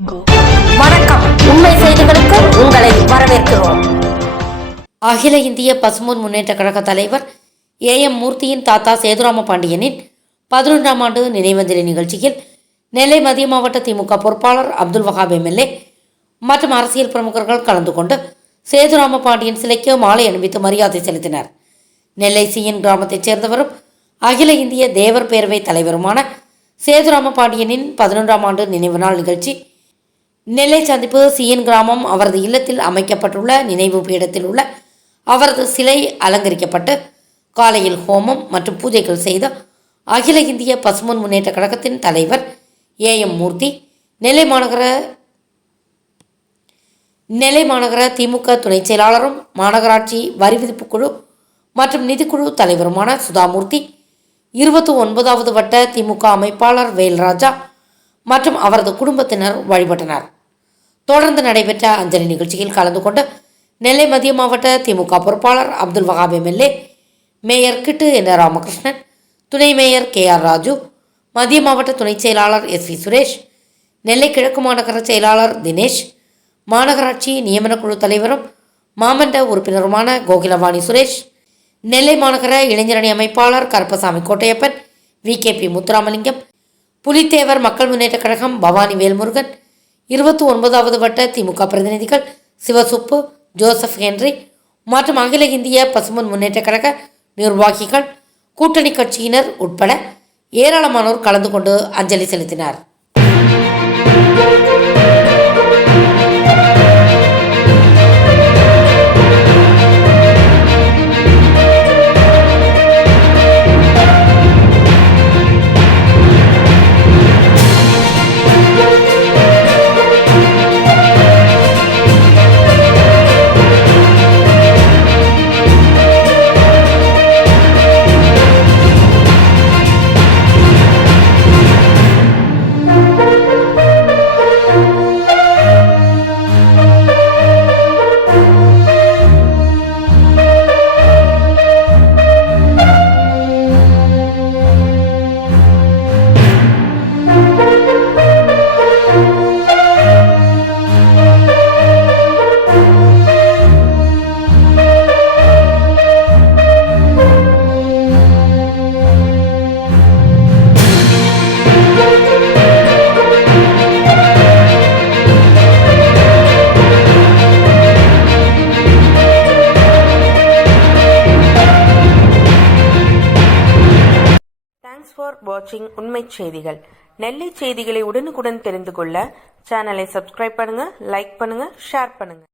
வணக்கம். உண்மை செய்திகளுக்கு உங்களை வரவேற்கிறோம். அகில இந்திய பசும்பொன் முன்னேற்ற கழக தலைவர் ஏஎம் மூர்த்தியின் தாத்தா சேதுராம பாண்டியனின் 11ஆம் ஆண்டு நினைவஞ்சலி நிகழ்ச்சியில் நெல்லை மத்திய மாவட்ட திமுக பொறுப்பாளர் அப்துல் வஹாப் எம்எல்ஏ மற்றும் அரசியல் பிரமுகர்கள் கலந்து கொண்டு சேதுராம பாண்டியன் சிலைக்கு மாலை அணிவித்து மரியாதை செலுத்தினர். நெல்லை சிஎன் கிராமத்தைச் சேர்ந்தவரும் அகில இந்திய தேவர் பேரவை தலைவருமான சேதுராம பாண்டியனின் 11ஆம் ஆண்டு நினைவு நாள் நிகழ்ச்சி நெல்லை சந்திப்பு சிஎன் கிராமம் அவரது இல்லத்தில் அமைக்கப்பட்டுள்ள நினைவு பீடத்தில் உள்ள அவரது சிலை அலங்கரிக்கப்பட்டு காலையில் ஹோமம் மற்றும் பூஜைகள் செய்த அகில இந்திய பசும்பொன் முன்னேற்ற கழகத்தின் தலைவர் ஏஎம் மூர்த்தி, நெல்லை மாநகர திமுக துணை செயலாளரும் மாநகராட்சி வரி விதிப்பு குழு மற்றும் நிதிக்குழு தலைவருமான சுதாமூர்த்தி, 29வது வட்ட திமுக அமைப்பாளர் வேல்ராஜா மற்றும் அவரது குடும்பத்தினர் வழிபட்டனர். தொடர்ந்து நடைபெற்ற அஞ்சலி நிகழ்ச்சியில் கலந்து கொண்டு நெல்லை மத்திய மாவட்ட திமுக பொறுப்பாளர் அப்துல் வஹாப் எம்எல்ஏ, மேயர் கிட்டு என் ராமகிருஷ்ணன், துணை மேயர் KR ராஜு, மத்திய மாவட்ட துணை செயலாளர் SV சுரேஷ், நெல்லை கிழக்கு மாநகர செயலாளர் தினேஷ், மாநகராட்சி நியமன குழு தலைவரும் மாமன்ற உறுப்பினருமான கோகிலவாணி சுரேஷ், நெல்லை மாநகர இளைஞரணி அமைப்பாளர் கருப்பசாமி கோட்டையப்பன், VKP முத்துராமலிங்கம், புலித்தேவர் மக்கள் முன்னேற்ற கழகம் பவானி வேல்முருகன், 29வது வட்ட திமுக பிரதிநிதிகள் சிவசுப்பு, ஜோசப் ஹென்றி மற்றும் அகில இந்திய பசும்பொன் முன்னேற்ற கழக நிர்வாகிகள், கூட்டணி கட்சியினர் உட்பட ஏராளமானோர் கலந்து கொண்டு அஞ்சலி செலுத்தினர். Thanks for watching உண்மை செய்திகள். நெல்லை செய்திகளை உடனுக்குடன் தெரிந்து கொள்ள சேனலை சப்ஸ்கிரைப் பண்ணுங்க, லைக் பண்ணுங்க, ஷேர் பண்ணுங்க.